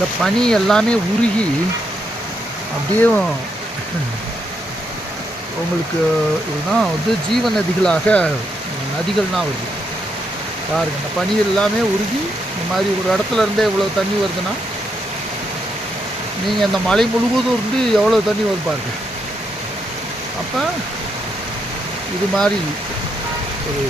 இந்த பனி எல்லாமே உருகி அப்படியே உங்களுக்கு இதுதான் வந்து ஜீவ நதிகளாக நதிகள்னால் வருது பாருங்கள். இந்த பனி எல்லாமே உருகி இந்த மாதிரி ஒரு இடத்துல இருந்தே இவ்வளோ தண்ணி வருதுன்னா நீங்கள் அந்த மலை முழுவதும் இருந்து எவ்வளோ தண்ணி வரும் பாருங்க. அப்போ இது மாதிரி ஒரு